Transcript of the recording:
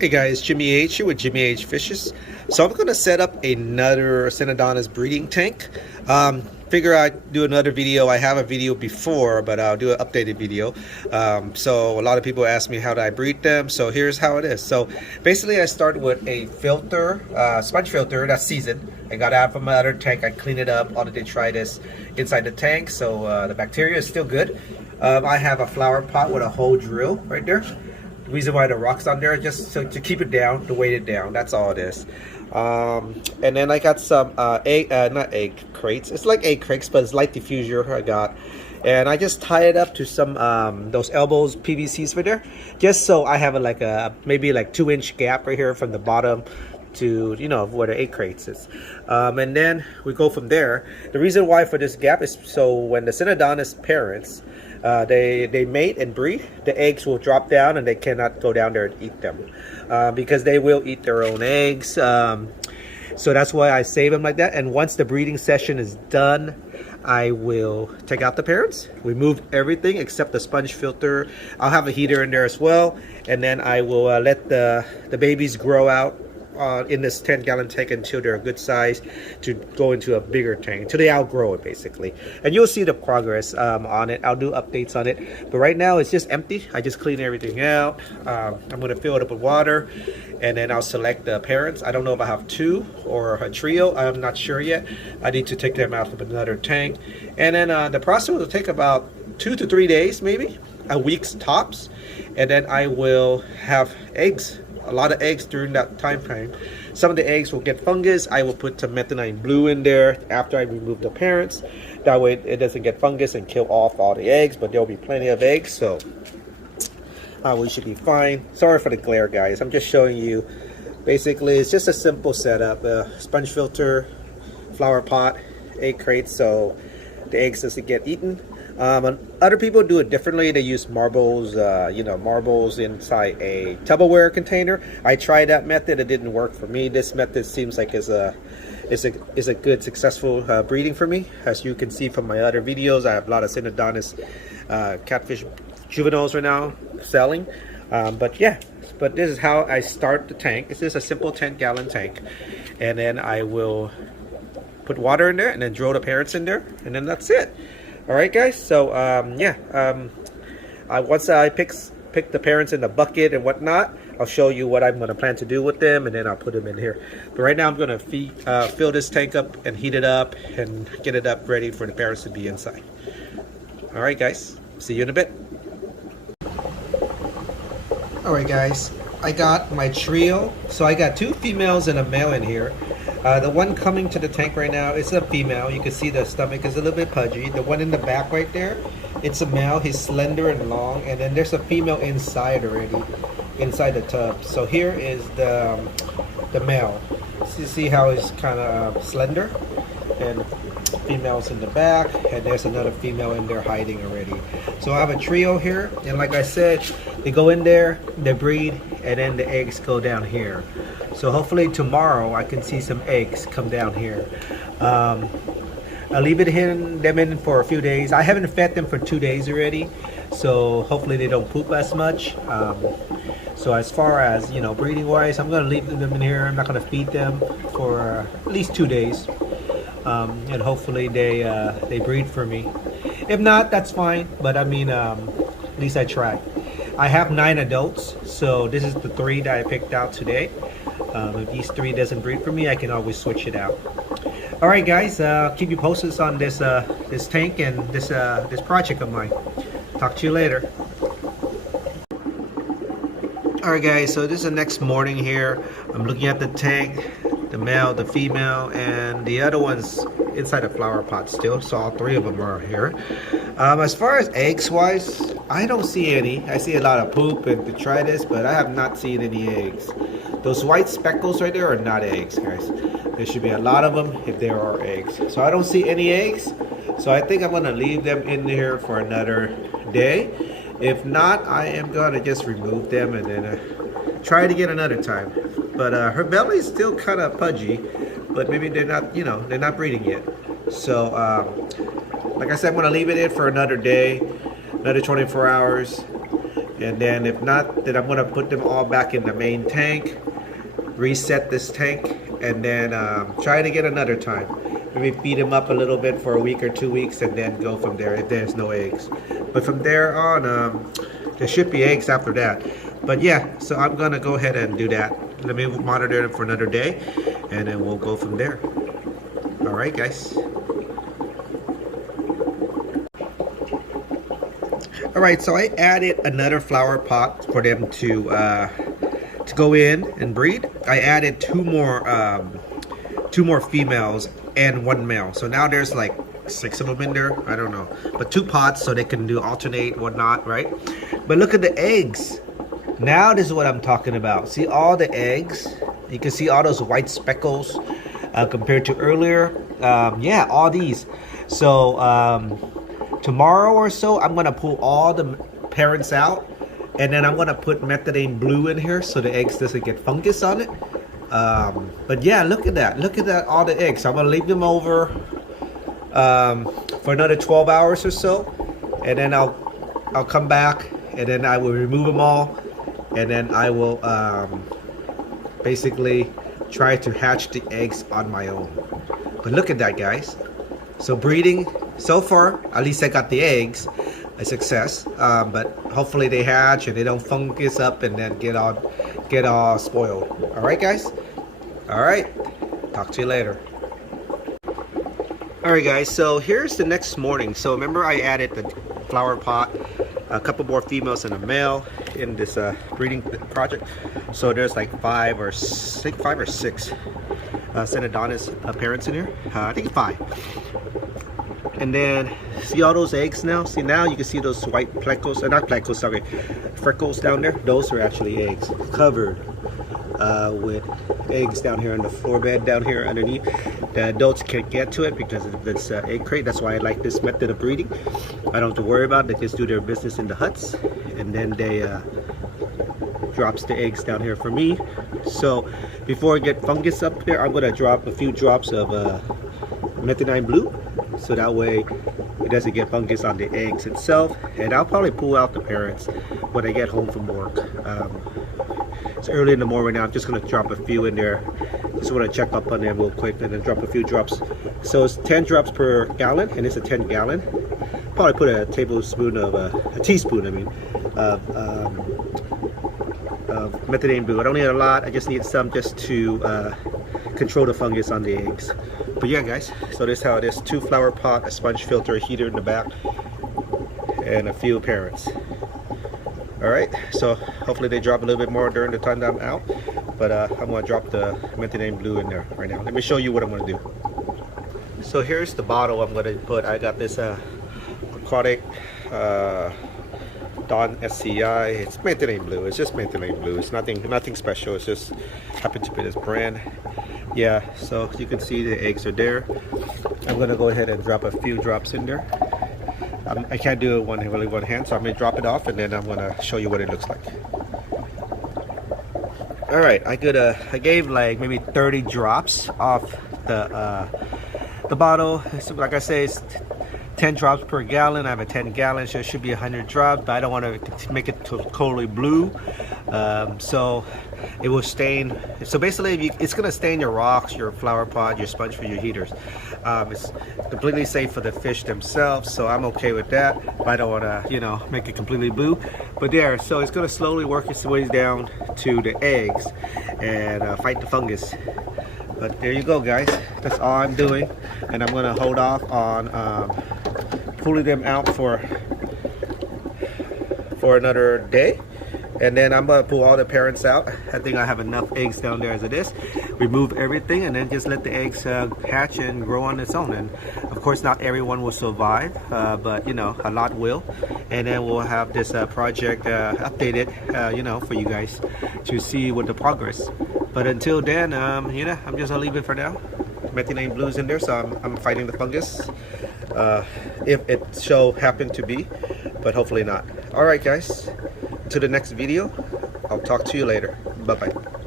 Hey guys, Jimmy H here with Jimmy H Fishes. So I'm going to set up another synodontis breeding tank. Figure I'd do another video. I have a video before, but I'll do an updated video. So a lot of people ask me how do I breed them. So here's how it is. So basically I start with a filter, sponge filter that's seasoned. I got out from my other tank. I clean it up, all the detritus inside the tank. So the bacteria is still good. I have a flower pot with a hole drill right there. The reason why the rock's on there just so to keep it down, to weight it down. That's all it is. And then I got some not egg crates. It's like egg crates, but it's light diffuser I got. And I just tie it up to some those elbows PVCs right there, just so I have like a maybe like 2-inch gap right here from the bottom to where the egg crates is. And then we go from there. The reason why for this gap is so when the synodontis parents they mate and breed, the eggs will drop down and they cannot go down there and eat them because they will eat their own eggs. So that's why I save them like that. And once the breeding session is done, I will take out the parents, remove everything except the sponge filter. I'll have a heater in there as well, and then I will let the babies grow out in this 10-gallon tank until they're a good size to go into a bigger tank, until they outgrow it basically. And you'll see the progress on it. I'll do updates on it, but right now it's just empty. I just clean everything out. I'm going to fill it up with water, and then I'll select the parents. I don't know if I have 2 or a trio. I'm not sure yet. I need to take them out of another tank, and then the process will take about 2 to 3 days, maybe a week's tops, and then I will have eggs. A lot of eggs during that time frame. Some of the eggs will get fungus. I will put some methionine blue in there after I remove the parents. That way it doesn't get fungus and kill off all the eggs, but there'll be plenty of eggs, so we should be fine. Sorry for the glare, guys. I'm just showing you. Basically, it's just a simple setup. Sponge filter, flower pot, egg crate, so the eggs doesn't get eaten. Other people do it differently. They use marbles, marbles inside a Tupperware container. I tried that method. It didn't work for me. This method seems like is a good, successful breeding for me. As you can see from my other videos, I have a lot of synodontis catfish juveniles right now selling. But this is how I start the tank. This is a simple 10-gallon tank, and then I will put water in there and then drill the parents in there, and then that's it. All right, guys. So once I pick the parents in the bucket and whatnot, I'll show you what I'm going to plan to do with them, and then I'll put them in here. But right now I'm going to fill this tank up and heat it up and get it up ready for the parents to be inside. All right, guys. See you in a bit. All right, guys. I got my trio. So I got 2 females and a male in here. The one coming to the tank right now is a female. You can see the stomach is a little bit pudgy. The one in the back right there, it's a male. He's slender and long. And then there's a female inside already, inside the tub. So here is the male. So you see how he's kind of slender? And females in the back, and there's another female in there hiding already. So I have a trio here, and like I said, they go in there, they breed, and then the eggs go down here. So hopefully tomorrow I can see some eggs come down here. I'll leave them in for a few days. I haven't fed them for 2 days already, so hopefully they don't poop as much. So as far as breeding wise, I'm going to leave them in here. I'm not going to feed them for at least 2 days. And hopefully they breed for me. If not, that's fine, but I mean at least I tried. I have 9 adults, so this is the 3 that I picked out today. If these 3 doesn't breed for me, I can always switch it out. All right, guys, keep you posted on this tank and this project of mine. Talk to you later. All right, guys, so this is the next morning here. I'm looking at the tank, the male, the female, and the other one's inside a flower pot still, so all 3 of them are here. As far as eggs wise, I don't see any. I see a lot of poop and detritus, but I have not seen any eggs. Those white speckles right there are not eggs, guys. There should be a lot of them if there are eggs. So I don't see any eggs, so I think I'm gonna leave them in here for another day. If not, I am gonna just remove them and then try it again another time. But her belly is still kind of pudgy, but maybe they're not, they're not breeding yet. So like I said, I'm gonna leave it in for another day, another 24 hours. And then if not, then I'm gonna put them all back in the main tank, reset this tank, and then try it again another time. Maybe feed them up a little bit for a week or 2 weeks, and then go from there if there's no eggs. But from there on, there should be eggs after that. But yeah, so I'm gonna go ahead and do that. Let me monitor them for another day, and then we'll go from there. All right, guys. All right, so I added another flower pot for them to go in and breed. I added two more females and one male. So now there's like 6 of them in there. I don't know, but 2 pots so they can do alternate whatnot, right? But look at the eggs. Now this is what I'm talking about. See all the eggs? You can see all those white speckles compared to earlier. Yeah, all these. So tomorrow or so, I'm gonna pull all the parents out, and then I'm gonna put methylene blue in here so the eggs doesn't get fungus on it. But yeah, look at that. Look at that, all the eggs. So I'm gonna leave them over for another 12 hours or so, and then I'll come back, and then I will remove them all, and then I will basically try to hatch the eggs on my own. But look at that, guys. So breeding so far, at least I got the eggs, a success. But hopefully they hatch and they don't fungus up and then get all spoiled. All right, guys. All right. Talk to you later. All right, guys. So here's the next morning. So remember, I added the flower pot, a couple more females and a male in this breeding project. So there's like 5 or 6 synodontis parents in here. I think 5. And then see all those eggs now? See, now you can see those white plecos, not plecos, sorry, freckles down there. Those are actually eggs, covered with eggs down here on the floor bed down here underneath. The adults can't get to it because of this egg crate. That's why I like this method of breeding. I don't have to worry about it. They just do their business in the huts, and then they drops the eggs down here for me. So before I get fungus up there, I'm gonna drop a few drops of methylene blue, so that way it doesn't get fungus on the eggs itself. And I'll probably pull out the parents when I get home from work. It's early in the morning now. I'm just gonna drop a few in there. Just want to check up on them real quick, and then drop a few drops. So it's 10 drops per gallon, and it's a 10 gallon. Probably put a tablespoon of a teaspoon, I mean, of methylene blue. I don't need a lot. I just need some just to control the fungus on the eggs. But yeah, guys, so this is how it is. 2 flower pot, a sponge filter, a heater in the back, and a few parents. All right, so hopefully they drop a little bit more during the time that I'm out, but I'm gonna drop the methylene blue in there right now. Let me show you what I'm gonna do. So here's the bottle I'm gonna put. I got this aquatic Dawn SCI. It's methylene blue. It's just methylene blue. It's nothing special. It's just happened to be this brand. Yeah, so you can see the eggs are there. I'm gonna go ahead and drop a few drops in there. I can't do it one hand, so I'm gonna drop it off, and then I'm gonna show you what it looks like. All right, I gave like maybe 30 drops off the bottle. So like I say, it's 10 drops per gallon. I have a 10 gallon, so it should be 100 drops, but I don't want to make it totally blue. So it will stain. So basically, it's going to stain your rocks, your flower pot, your sponge for your heaters. It's completely safe for the fish themselves, so I'm okay with that. But I don't want to, you know, make it completely blue. But there, so it's going to slowly work its way down to the eggs and fight the fungus. But there you go, guys. That's all I'm doing, and I'm going to hold off on pulling them out for another day, and then I'm gonna pull all the parents out. I think I have enough eggs down there as it is. Remove everything, and then just let the eggs hatch and grow on its own. And of course, not everyone will survive, but you know, a lot will. And then we'll have this project updated, you know, for you guys to see what the progress. But until then, you know, I'm just gonna leave it for now. Methylene blue's in there, so I'm fighting the fungus. If it so happen to be, but hopefully not. All right, guys, to the next video. I'll talk to you later. Bye bye.